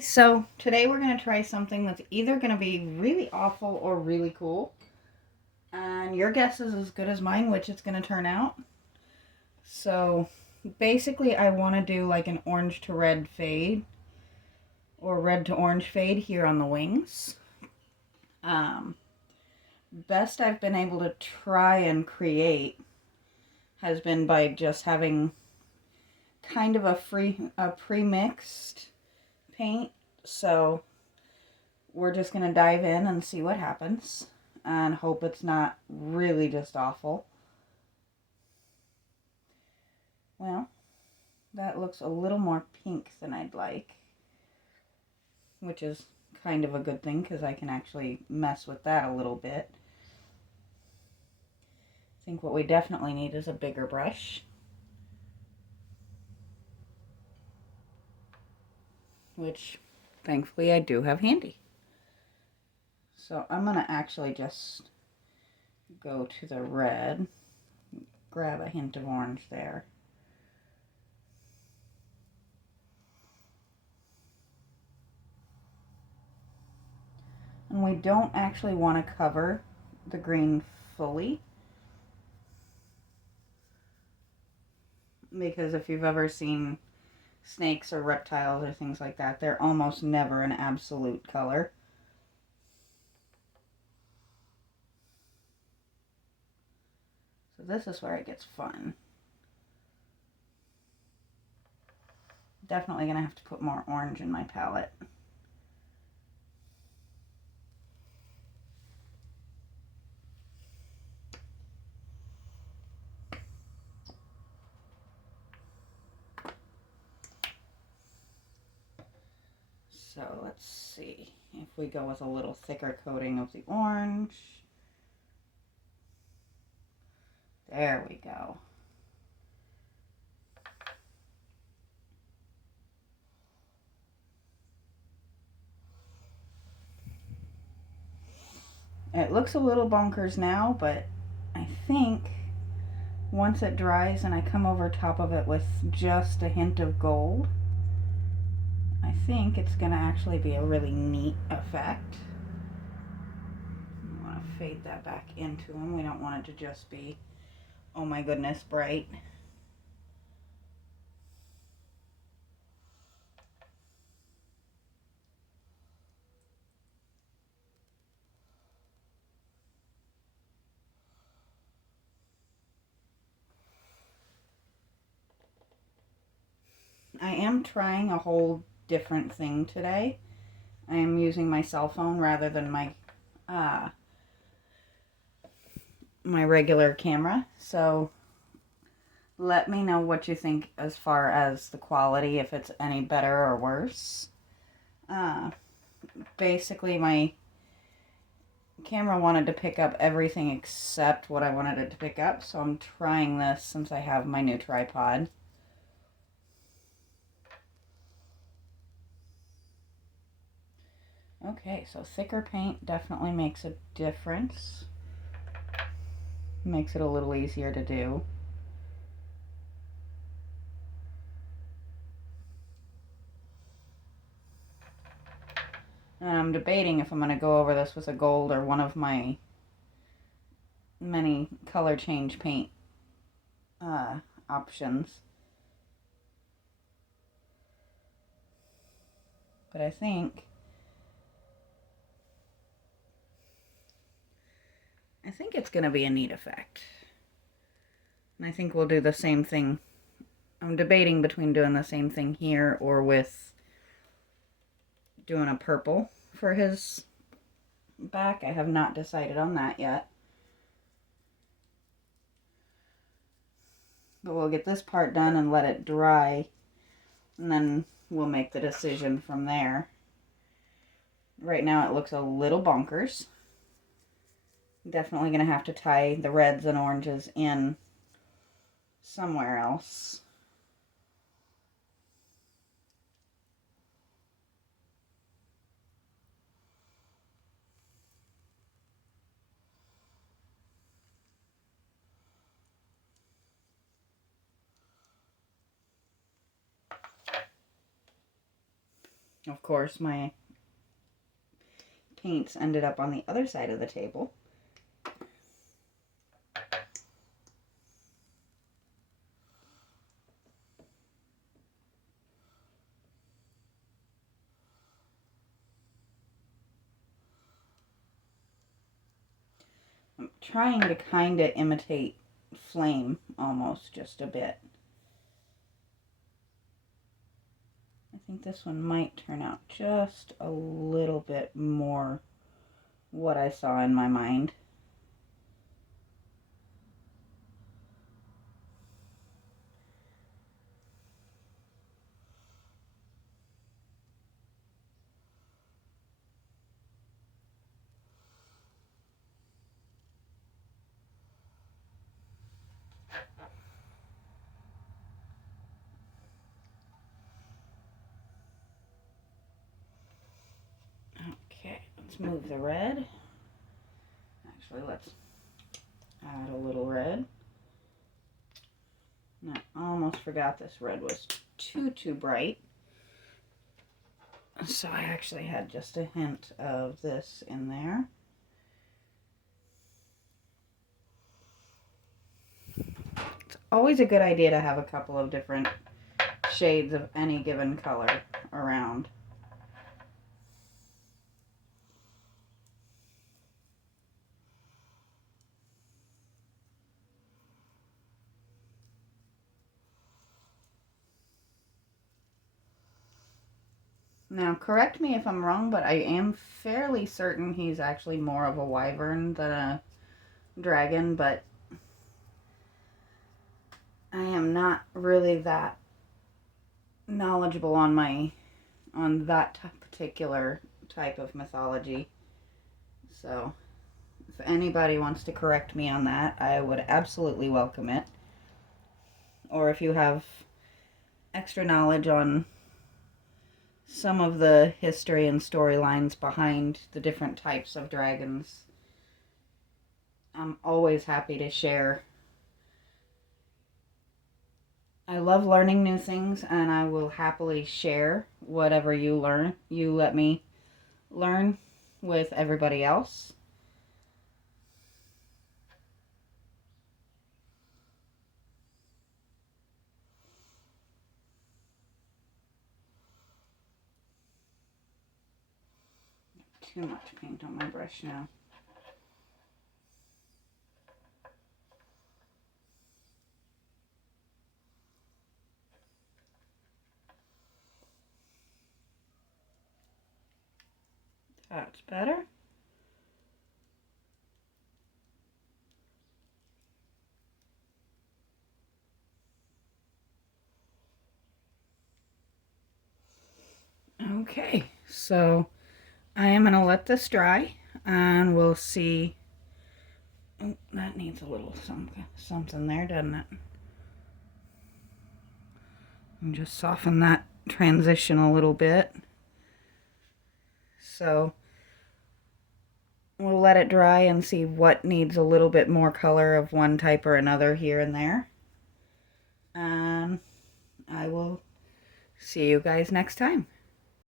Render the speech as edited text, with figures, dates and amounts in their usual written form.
So today we're going to try something that's either going to be really awful or really cool. And your guess is as good as mine which it's going to turn out. So basically I want to do like an orange to red fade or red to orange fade here on the wings. Best I've been able to try and create has been by just having kind of a pre-mixed paint. So we're just going to dive in and see what happens and hope it's not really just awful. Well, that looks a little more pink than I'd like, which is kind of a good thing because I can actually mess with that a little bit. I think what we definitely need is a bigger brush, which thankfully I do have handy. So I'm going to actually just go to the red, grab a hint of orange there. And we don't actually want to cover the green fully, because if you've ever seen snakes or reptiles or things like that, they're almost never an absolute color. So this is where it gets fun. Definitely gonna have to put more orange in my palette. So let's see if we go with a little thicker coating of the orange. There we go. It looks a little bonkers now, but I think once it dries and I come over top of it with just a hint of gold, I think it's going to actually be a really neat effect. I want to fade that back into them. We don't want it to just be, oh my goodness, bright. I am trying a whole different thing today. I am using my cell phone rather than my regular camera. So let me know what you think as far as the quality, if it's any better or worse. Basically, my camera wanted to pick up everything except what I wanted it to pick up, so I'm trying this since I have my new tripod. Okay, so thicker paint definitely makes a difference. Makes it a little easier to do. And I'm debating if I'm going to go over this with a gold or one of my many color change paint options. But I think it's going to be a neat effect. And I think we'll do the same thing. I'm debating between doing the same thing here or with doing a purple for his back. I have not decided on that yet. But we'll get this part done and let it dry, and then we'll make the decision from there. Right now it looks a little bonkers. Definitely going to have to tie the reds and oranges in somewhere else. Of course, my paints ended up on the other side of the table. I'm trying to kind of imitate flame almost just a bit. I think this one might turn out just a little bit more what I saw in my mind. Okay, let's move the red. Actually, let's add a little red. I almost forgot this red was too bright. So I actually had just a hint of this in there. It's always a good idea to have a couple of different shades of any given color around. Now, correct me if I'm wrong, but I am fairly certain he's actually more of a wyvern than a dragon, but I am not really that knowledgeable on that particular type of mythology. So, if anybody wants to correct me on that, I would absolutely welcome it. Or if you have extra knowledge on some of the history and storylines behind the different types of dragons, I'm always happy to share. I love learning new things, and I will happily share whatever you let me learn with everybody else. Too much paint on my brush now. That's better. Okay, so I am going to let this dry, and we'll see. Oh, that needs a little something there, doesn't it? And just soften that transition a little bit. So we'll let it dry and see what needs a little bit more color of one type or another here and there. And I will see you guys next time.